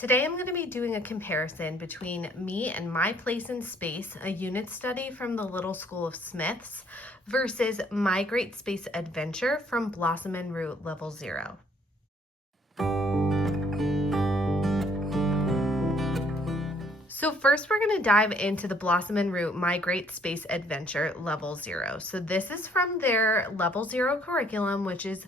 Today I'm going to be doing a comparison between Me and My Place in Space, a unit study from the Little School of Smiths, versus My Great Space Adventure from Blossomandroot Level 0. So first we're going to dive into the Blossomandroot My Great Space Adventure Level 0. So this is from their Level 0 curriculum, which is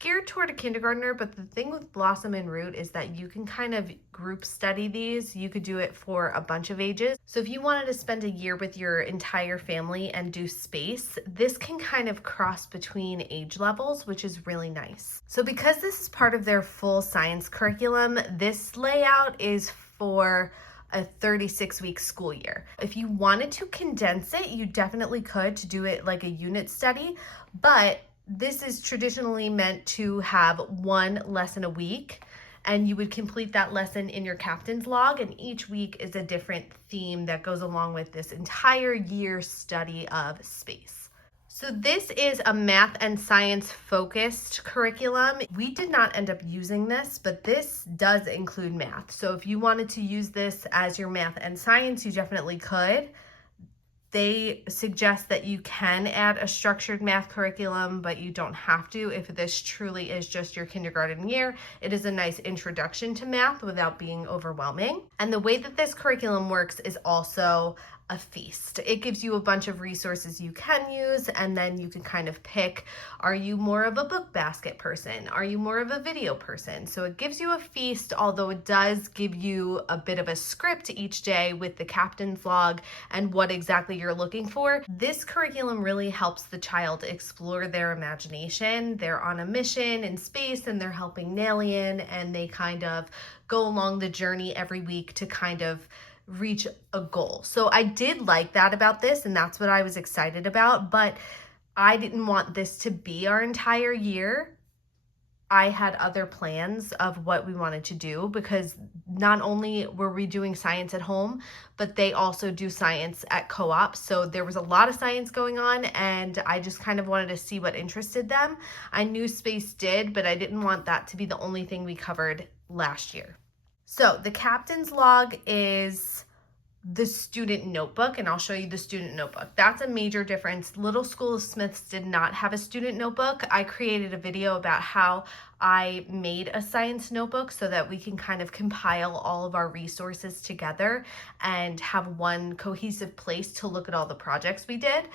geared toward a kindergartner, but the thing with Blossomandroot is that you can kind of group study these. You could do it for a bunch of ages. So if you wanted to spend a year with your entire family and do space, this can kind of cross between age levels, which is really nice. So because this is part of their full science curriculum, this layout is for a 36-week school year. If you wanted to condense it, you definitely could to do it like a unit study, but this is traditionally meant to have one lesson a week, and you would complete that lesson in your captain's log, and each week is a different theme that goes along with this entire year study of space. So this is a math and science focused curriculum. We did not end up using this, but this does include math. So if you wanted to use this as your math and science, you definitely could. They suggest that you can add a structured math curriculum, but you don't have to if this truly is just your kindergarten year. It is a nice introduction to math without being overwhelming. And the way that this curriculum works is also a feast. It gives you a bunch of resources you can use, and then you can kind of pick, are you more of a book basket person? Are you more of a video person? So it gives you a feast, although it does give you a bit of a script each day with the captain's log and what exactly you're looking for. This curriculum really helps the child explore their imagination. They're on a mission in space and they're helping an alien, and they kind of go along the journey every week to kind of reach a goal. So I did like that about this, and that's what I was excited about, but I didn't want this to be our entire year. I had other plans of what we wanted to do, because not only were we doing science at home, but they also do science at co-op. So there was a lot of science going on, and I just kind of wanted to see what interested them. I knew space did, but I didn't want that to be the only thing we covered last year. So the captain's log is the student notebook, and I'll show you the student notebook. That's a major difference. Little School of Smiths did not have a student notebook. I created a video about how I made a science notebook so that we can kind of compile all of our resources together and have one cohesive place to look at all the projects we did.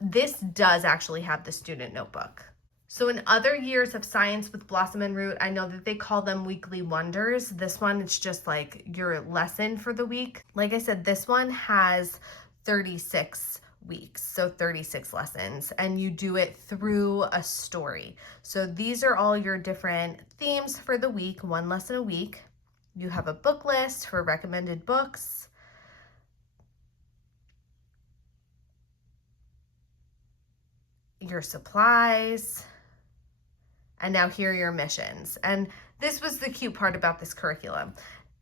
This does actually have the student notebook. So in other years of science with Blossomandroot, I know that they call them weekly wonders. This one, it's just like your lesson for the week. Like I said, this one has 36 weeks, so 36 lessons, and you do it through a story. So these are all your different themes for the week, one lesson a week. You have a book list for recommended books. Your supplies. And now here are your missions. And this was the cute part about this curriculum.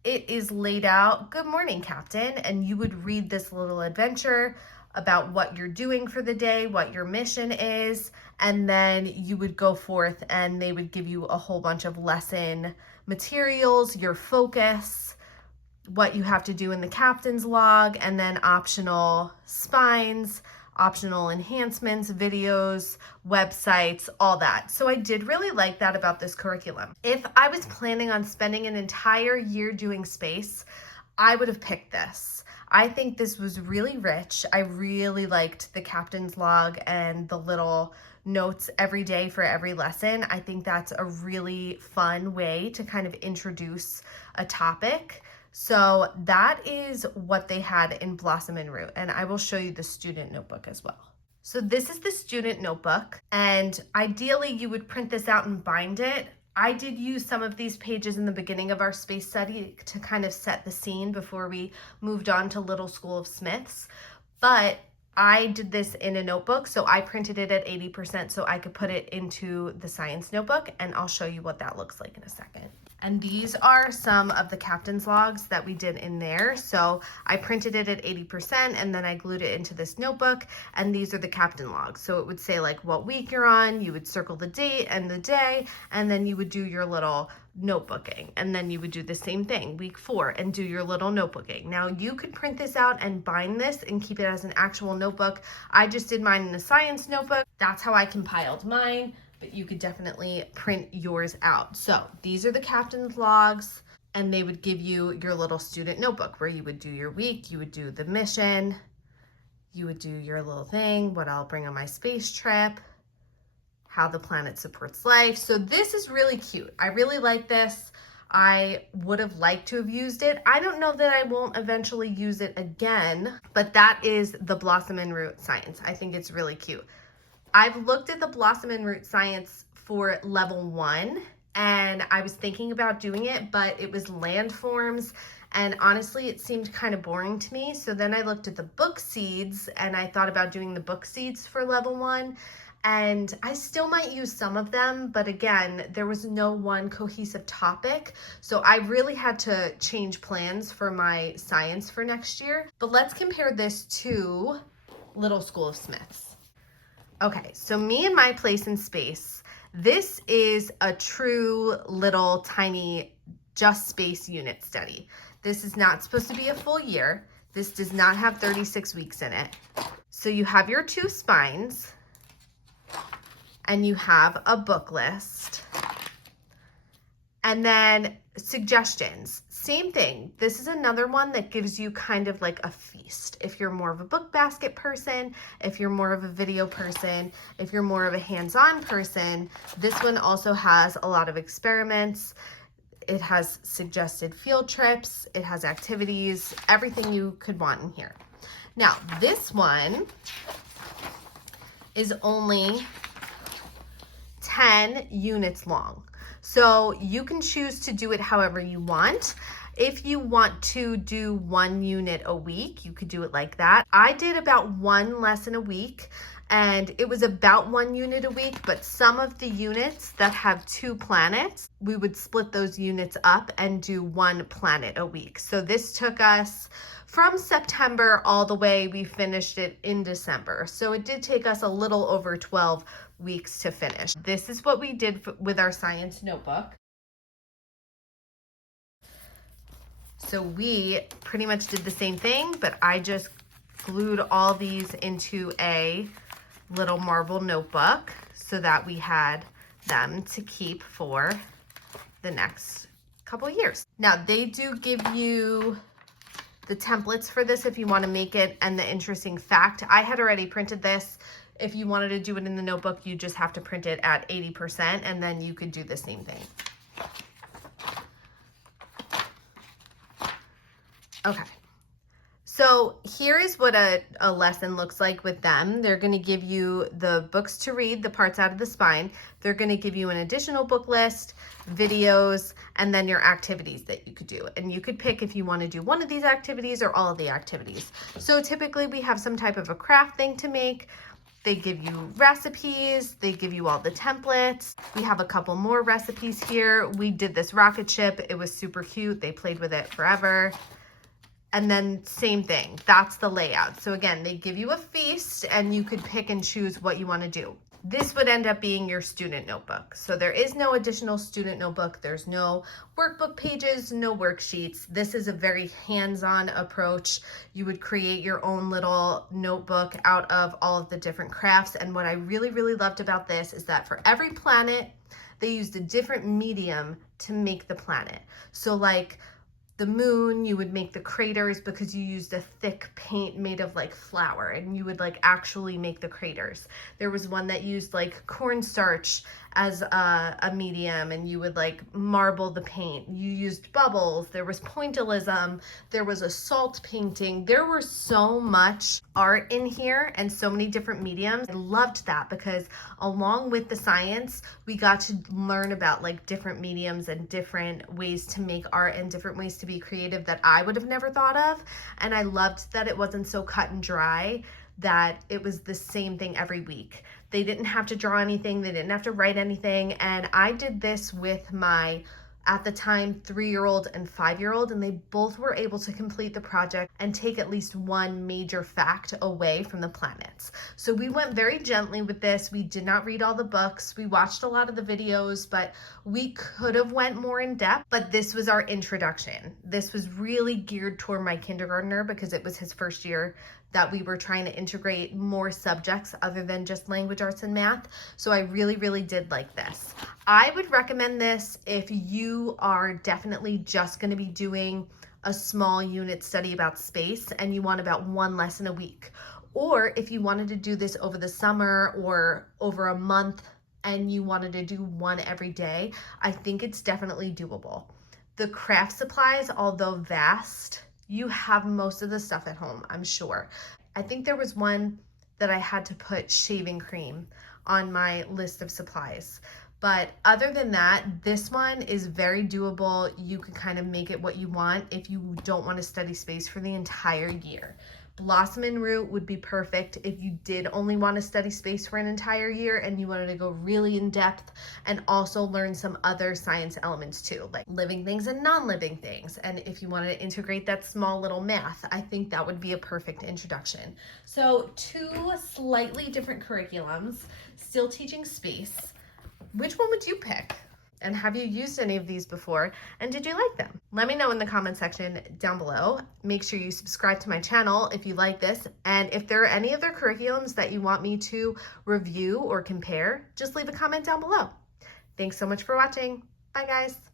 It is laid out, good morning, Captain, and you would read this little adventure about what you're doing for the day, what your mission is, and then you would go forth and they would give you a whole bunch of lesson materials, your focus, what you have to do in the captain's log, and then optional spines, optional enhancements, videos, websites, all that. So I did really like that about this curriculum. If I was planning on spending an entire year doing space, I would have picked this. I think this was really rich. I really liked the captain's log and the little notes every day for every lesson. I think that's a really fun way to kind of introduce a topic. So that is what they had in Blossomandroot, and I will show you the student notebook as well. So this is the student notebook, and ideally you would print this out and bind it. I did use some of these pages in the beginning of our space study to kind of set the scene before we moved on to Little School of Smiths, but I did this in a notebook, so I printed it at 80% so I could put it into the science notebook, and I'll show you what that looks like in a second. And these are some of the captain's logs that we did in there. So I printed it at 80% and then I glued it into this notebook, and these are the captain logs. So it would say like what week you're on, you would circle the date and the day, and then you would do your little notebooking, and then you would do the same thing week 4 and do your little notebooking. Now you could print this out and bind this and keep it as an actual notebook. I just did mine in a science notebook. That's how I compiled mine, but you could definitely print yours out. So these are the captain's logs, and they would give you your little student notebook where you would do your week, you would do the mission, you would do your little thing, what I'll bring on my space trip, how the planet supports life. So this is really cute. I really like this. I would have liked to have used it. I don't know that I won't eventually use it again, but that is the Blossom and Root Science. I think it's really cute. I've looked at the Blossom and Root Science for level 1, and I was thinking about doing it, but it was landforms, and honestly, it seemed kind of boring to me. So then I looked at the book seeds, and I thought about doing the book seeds for level 1. And I still might use some of them, but again, there was no one cohesive topic. So I really had to change plans for my science for next year. But let's compare this to Little School of Smiths. Okay, so me and my place in space. This is a true little tiny just space unit study. This is not supposed to be a full year. This does not have 36 weeks in it. So you have your 2 spines, and you have a book list, and then suggestions. Same thing. This is another one that gives you kind of like a feast. If you're more of a book basket person, if you're more of a video person, if you're more of a hands-on person, this one also has a lot of experiments. It has suggested field trips. It has activities, everything you could want in here. Now, this one is only 10 units long. So you can choose to do it however you want. If you want to do 1 unit a week, you could do it like that. I did about 1 lesson a week, and it was about 1 unit a week, but some of the units that have 2 planets, we would split those units up and do 1 planet a week. So this took us from September all the way, we finished it in December. So it did take us a little over 12 weeks to finish. This is what we did with our science notebook. So we pretty much did the same thing, but I just glued all these into a little marble notebook so that we had them to keep for the next couple years. Now they do give you the templates for this if you want to make it, and the interesting fact, I had already printed this. If you wanted to do it in the notebook, you just have to print it at 80%, and then you could do the same thing. Okay, so here is what a lesson looks like with them. They're going to give you the books to read, the parts out of the spine. They're going to give you an additional book list, videos, and then your activities that you could do. And you could pick if you want to do one of these activities or all of the activities. So typically we have some type of a craft thing to make. They give you recipes, they give you all the templates. We have a couple more recipes here. We did this rocket ship. It was super cute. They played with it forever. And then same thing, that's the layout. So again, they give you a feast and you could pick and choose what you want to do. This would end up being your student notebook. So there is no additional student notebook. There's no workbook pages, no worksheets. This is a very hands-on approach. You would create your own little notebook out of all of the different crafts. And what I really, really loved about this is that for every planet, they used a different medium to make the planet. So like the moon, you would make the craters because you used a thick paint made of like flour, and you would like actually make the craters. There was one that used like cornstarch as a medium, and you would like marble the paint. You used bubbles. There was pointillism. There was a salt painting. There was so much art in here and so many different mediums. I loved that because along with the science, we got to learn about like different mediums and different ways to make art and different ways to be creative that I would have never thought of. And I loved that it wasn't so cut and dry, that it was the same thing every week. They didn't have to draw anything. They didn't have to write anything. And I did this with my at the time 3-year-old and 5-year-old, and they both were able to complete the project and take at least one major fact away from the planets. So we went very gently with this. We did not read all the books. We watched a lot of the videos, but we could have went more in depth, but this was our introduction. This was really geared toward my kindergartner because it was his first year that we were trying to integrate more subjects other than just language arts and math. So I really, really did like this. I would recommend this if you are definitely just going to be doing a small unit study about space and you want about one lesson a week. Or if you wanted to do this over the summer or over a month and you wanted to do one every day, I think it's definitely doable. The craft supplies, although vast, you have most of the stuff at home, I'm sure. I think there was one that I had to put shaving cream on my list of supplies. But other than that, this one is very doable. You can kind of make it what you want if you don't want to study space for the entire year. Blossomandroot would be perfect if you did only want to study space for an entire year and you wanted to go really in depth and also learn some other science elements too, like living things and non-living things. And if you wanted to integrate that small little math, I think that would be a perfect introduction. So 2 slightly different curriculums, still teaching space. Which one would you pick? And have you used any of these before? And did you like them? Let me know in the comment section down below. Make sure you subscribe to my channel if you like this. And if there are any other curriculums that you want me to review or compare, just leave a comment down below. Thanks so much for watching. Bye guys.